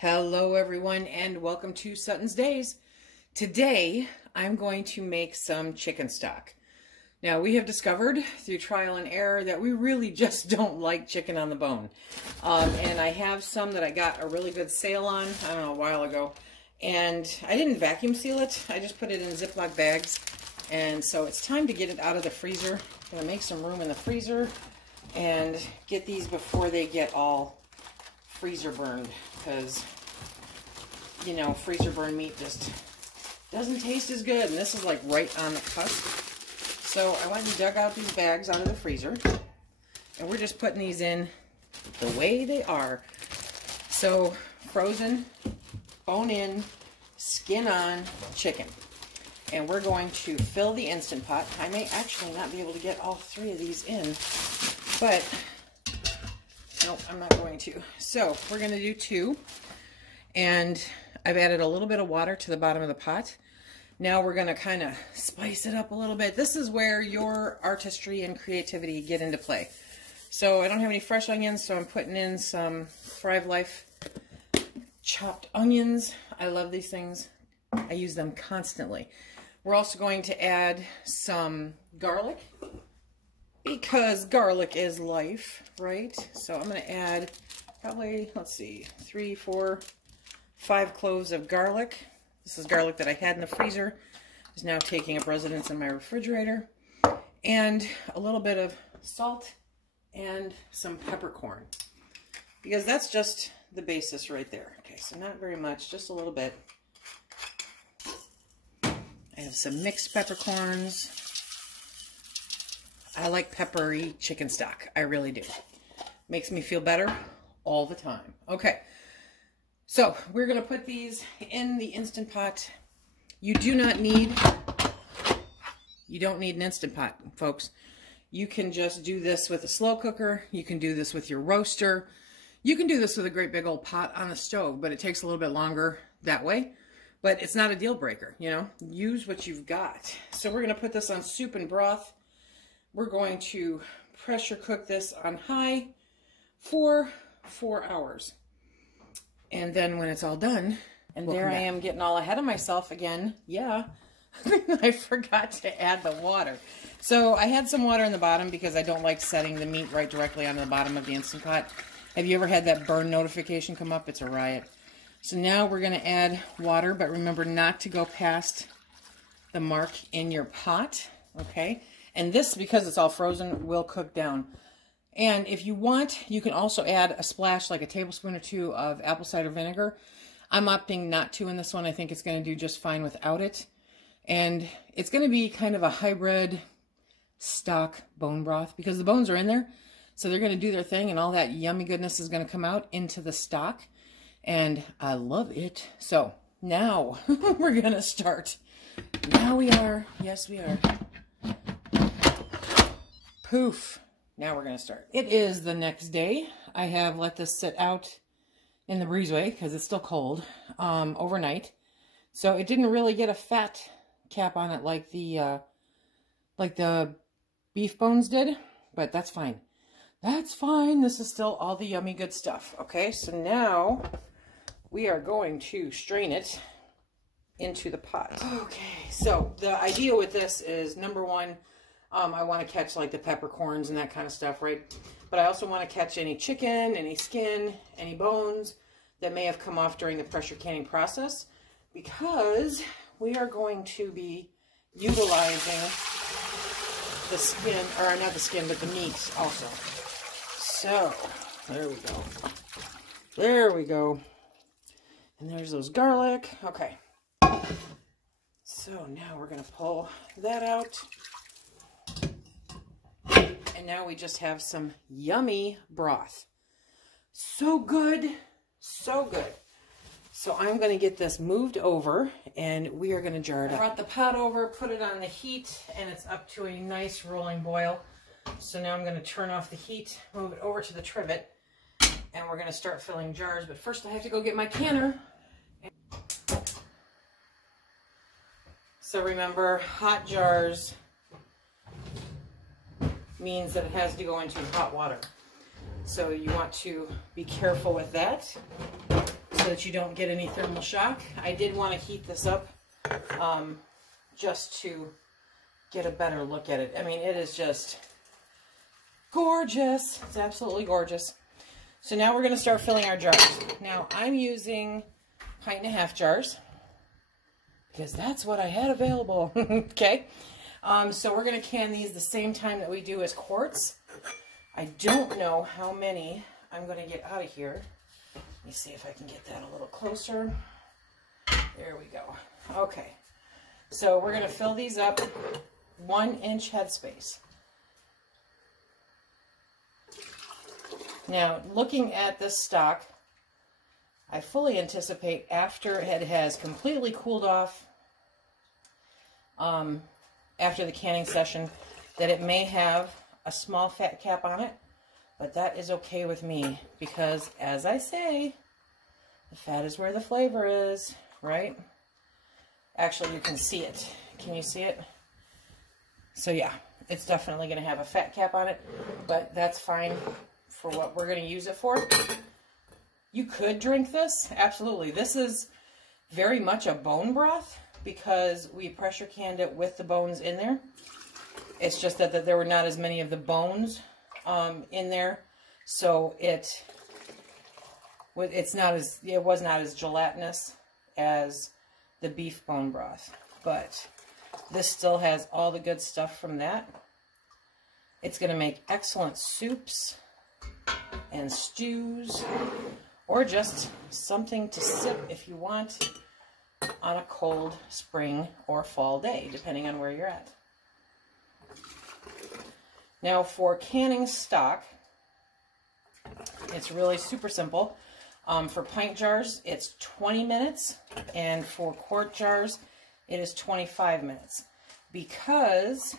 Hello everyone and welcome to SuttonsDaze. Today I'm going to make some chicken stock. Now we have discovered through trial and error that we really just don't like chicken on the bone. And I have some that I got a really good sale on, I don't know, a while ago. And I didn't vacuum seal it, I just put it in Ziploc bags. And so it's time to get it out of the freezer. I'm gonna make some room in the freezer and get these before they get all freezer burned, because you know, freezer burned meat just doesn't taste as good, and this is like right on the cusp. So I went and dug out these bags out of the freezer, and we're just putting these in the way they are. So frozen, bone in, skin on chicken. And we're going to fill the Instant Pot. I may actually not be able to get all three of these in, but nope, I'm not going to. So we're going to do two, and I've added a little bit of water to the bottom of the pot. Now we're going to kind of spice it up a little bit. This is where your artistry and creativity get into play. So I don't have any fresh onions, so I'm putting in some Thrive Life chopped onions. I love these things. I use them constantly. We're also going to add some garlic, because garlic is life, right? So I'm going to add probably, let's see, 3, 4, 5 cloves of garlic. This is garlic that I had in the freezer. It's now taking up residence in my refrigerator. And a little bit of salt and some peppercorn, because that's just the basis right there. Okay, so not very much, just a little bit. I have some mixed peppercorns. I like peppery chicken stock. I really do. Makes me feel better all the time. Okay, so we're going to put these in the Instant Pot. You don't need an Instant Pot, folks. You can just do this with a slow cooker. You can do this with your roaster. You can do this with a great big old pot on the stove, but it takes a little bit longer that way. But it's not a deal breaker, you know. Use what you've got. So we're going to put this on soup and broth. We're going to pressure cook this on high for 4 hours. And then when it's all done, and there I am getting all ahead of myself again. Yeah, I forgot to add the water. So I had some water in the bottom because I don't like setting the meat right directly onto the bottom of the Instant Pot. Have you ever had that burn notification come up? It's a riot. So now we're going to add water, but remember not to go past the mark in your pot, okay? And this, because it's all frozen, will cook down. And if you want, you can also add a splash, like a tablespoon or 2 of apple cider vinegar. I'm opting not to in this one. I think it's going to do just fine without it. And it's going to be kind of a hybrid stock bone broth, because the bones are in there. So they're going to do their thing, and all that yummy goodness is going to come out into the stock. And I love it. So now we're going to start. Now we are. Yes, we are. Poof. Now we're going to start. It is the next day. I have let this sit out in the breezeway because it's still cold overnight. So it didn't really get a fat cap on it like the beef bones did, but that's fine. That's fine. This is still all the yummy good stuff. Okay, so now we are going to strain it into the pot. Okay, so the idea with this is, number one, I want to catch like the peppercorns and that kind of stuff, right? But I also want to catch any chicken, any skin, any bones that may have come off during the pressure canning process, because we are going to be utilizing the skin, or not the skin, but the meat also. So, there we go. There we go. And there's those garlic. Okay. So now we're going to pull that out. And now we just have some yummy broth. So good. So good. So I'm going to get this moved over, and we are going to jar it up. I brought the pot over, put it on the heat, and it's up to a nice rolling boil. So now I'm going to turn off the heat, move it over to the trivet, and we're going to start filling jars. But first I have to go get my canner. So remember, hot jars means that it has to go into hot water. So you want to be careful with that. so that you don't get any thermal shock. I did want to heat this up just to get a better look at it. I mean, it is just gorgeous. It's absolutely gorgeous. So now we're going to start filling our jars. Now I'm using 1.5 jars because that's what I had available. Okay. So we're going to can these the same time that we do as quarts. I don't know how many I'm going to get out of here. Let me see if I can get that a little closer. There we go. Okay. So we're going to fill these up 1-inch headspace. Now, looking at this stock, I fully anticipate after it has completely cooled off, after the canning session, that it may have a small fat cap on it, but that is okay with me because, as I say, the fat is where the flavor is, right? Actually, you can see it. Can you see it? So yeah, it's definitely going to have a fat cap on it, but that's fine for what we're going to use it for. You could drink this, absolutely. This is very much a bone broth because we pressure canned it with the bones in there. It's just that there were not as many of the bones in there, so it was not as gelatinous as the beef bone broth, but this still has all the good stuff from that. It's going to make excellent soups and stews, or just something to sip if you want on a cold spring or fall day, depending on where you're at. Now for canning stock, it's really super simple. For pint jars, it's 20 minutes, and for quart jars, it is 25 minutes. Because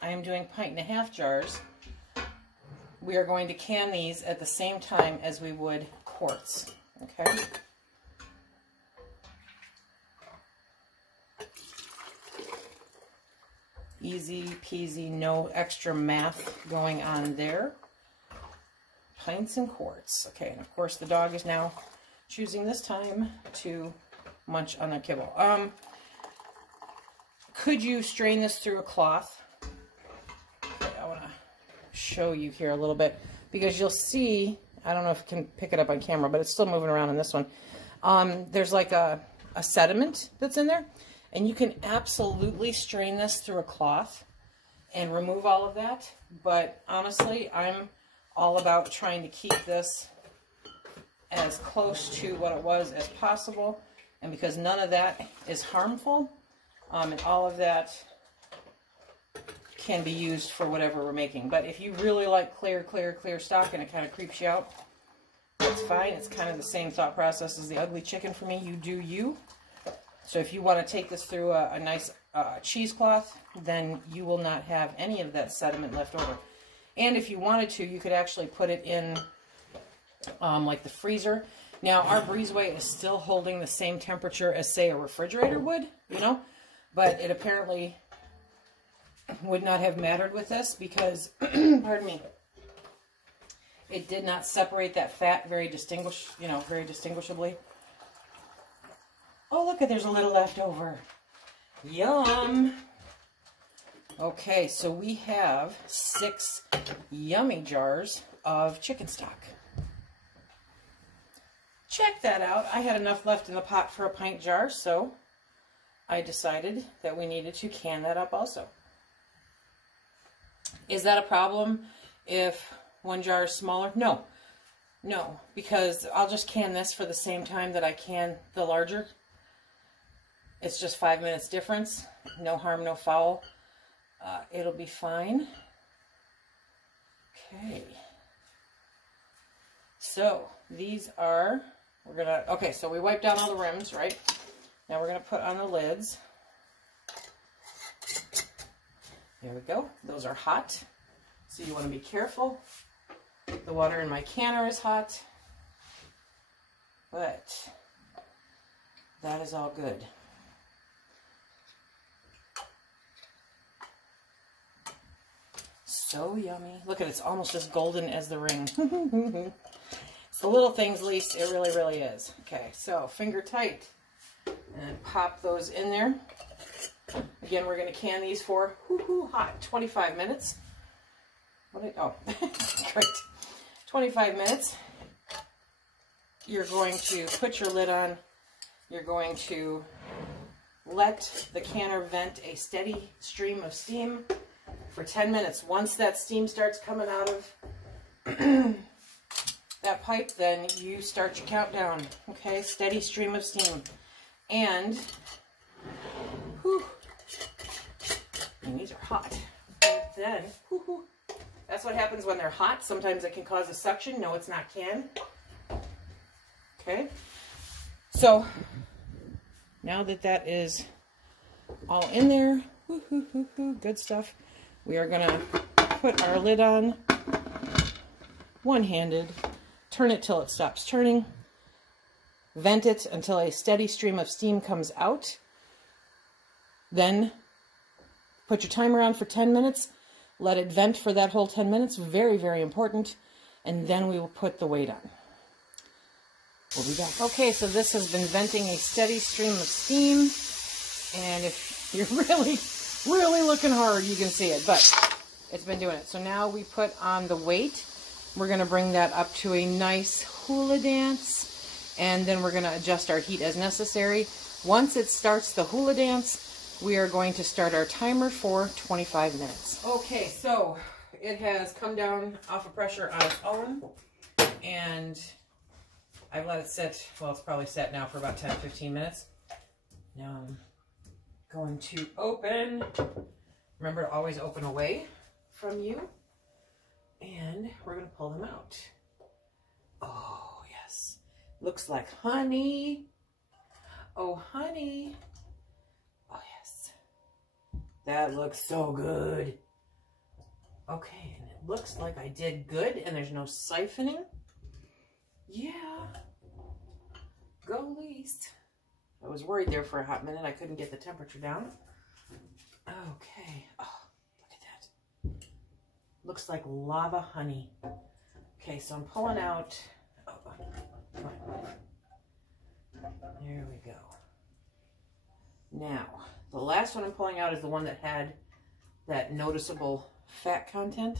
I am doing 1.5 jars, we are going to can these at the same time as we would quarts, okay? Easy peasy, no extra math going on there. Pints and quarts. Okay, and of course the dog is now choosing this time to munch on a kibble. Could you strain this through a cloth? Okay, I want to show you here a little bit because you'll see, I don't know if you can pick it up on camera, but it's still moving around in this one. There's like a sediment that's in there, and you can absolutely strain this through a cloth and remove all of that, but honestly, I'm all about trying to keep this as close to what it was as possible, and because none of that is harmful, and all of that can be used for whatever we're making. But if you really like clear stock and it kind of creeps you out, that's fine. It's kind of the same thought process as the ugly chicken for me. You do you. So if you want to take this through a nice cheesecloth, then you will not have any of that sediment left over. And if you wanted to, you could actually put it in like the freezer. Now, our breezeway is still holding the same temperature as, say, a refrigerator would, you know, but it apparently would not have mattered with this because, pardon me, it did not separate that fat very distinguishably. Oh, look, there's a little left over. Yum! Okay, so we have 6 yummy jars of chicken stock. Check that out. I had enough left in the pot for a pint jar, so I decided that we needed to can that up also. Is that a problem if one jar is smaller? No. No, because I'll just can this for the same time that I can the larger. It's just 5 minutes difference. No harm, no foul. It'll be fine. Okay. So these are, okay, so we wiped down all the rims, right? Now we're going to put on the lids. There we go. Those are hot. So you want to be careful. The water in my canner is hot. But that is all good. So yummy. Look at it, it's almost as golden as the ring. It's the little things least, it really, really is. Okay, so finger tight. And pop those in there. Again, we're going to can these for hot 25 minutes. Oh, great. 25 minutes. You're going to put your lid on. You're going to let the canner vent a steady stream of steam for 10 minutes. Once that steam starts coming out of that pipe, then you start your countdown. Okay, steady stream of steam. And, and these are hot. And then, that's what happens when they're hot. Sometimes it can cause a suction. No, it's not can. Okay, so now that that is all in there, good stuff, we are going to put our lid on one-handed, turn it till it stops turning, vent it until a steady stream of steam comes out, then put your timer on for 10 minutes, let it vent for that whole 10 minutes, very, very important, and then we will put the weight on. We'll be back. Okay, so this has been venting a steady stream of steam, and if you're really, really looking hard, you can see it, but it's been doing it. So now we put on the weight. We're going to bring that up to a nice hula dance, and then we're going to adjust our heat as necessary. Once it starts the hula dance, we are going to start our timer for 25 minutes. Okay, so it has come down off of pressure on its own, and I've let it sit, well, it's probably set now for about 10-15 minutes. Now I'm going to open. Remember to always open away from you. And we're going to pull them out. Oh, yes. Looks like honey. Oh, honey. Oh, yes. That looks so good. Okay, and it looks like I did good, and there's no siphoning. Yeah. Go Lise. I was worried there for a hot minute. I couldn't get the temperature down. Okay. Oh, look at that. Looks like lava honey. Okay, so I'm pulling out. Oh, come on. There we go. Now, the last one I'm pulling out is the one that had that noticeable fat content.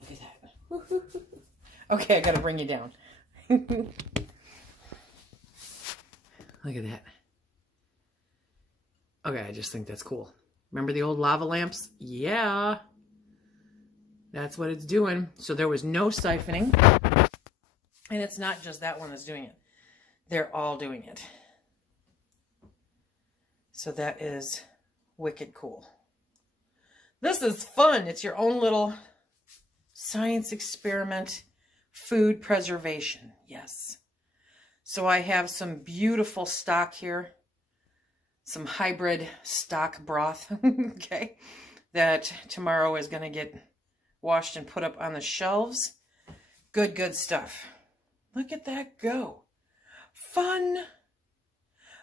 Look at that. Okay, I gotta bring you down. Look at that. Okay, I just think that's cool. Remember the old lava lamps? Yeah. That's what it's doing. So there was no siphoning. And it's not just that one that's doing it. They're all doing it. So that is wicked cool. This is fun. It's your own little science experiment. Food preservation. Yes. So I have some beautiful stock here. Some hybrid stock broth. Okay. That tomorrow is going to get washed and put up on the shelves. Good, good stuff. Look at that go. Fun.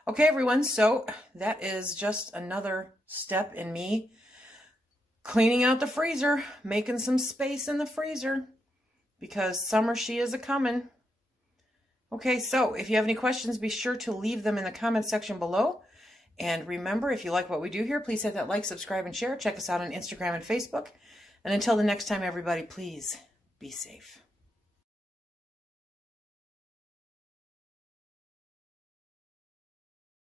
Okay, everyone. So that is just another step in me cleaning out the freezer, making some space in the freezer because summer she is a-coming. Okay, so if you have any questions, be sure to leave them in the comment section below. And remember, if you like what we do here, please hit that like, subscribe, and share. Check us out on Instagram and Facebook. And until the next time, everybody, please be safe.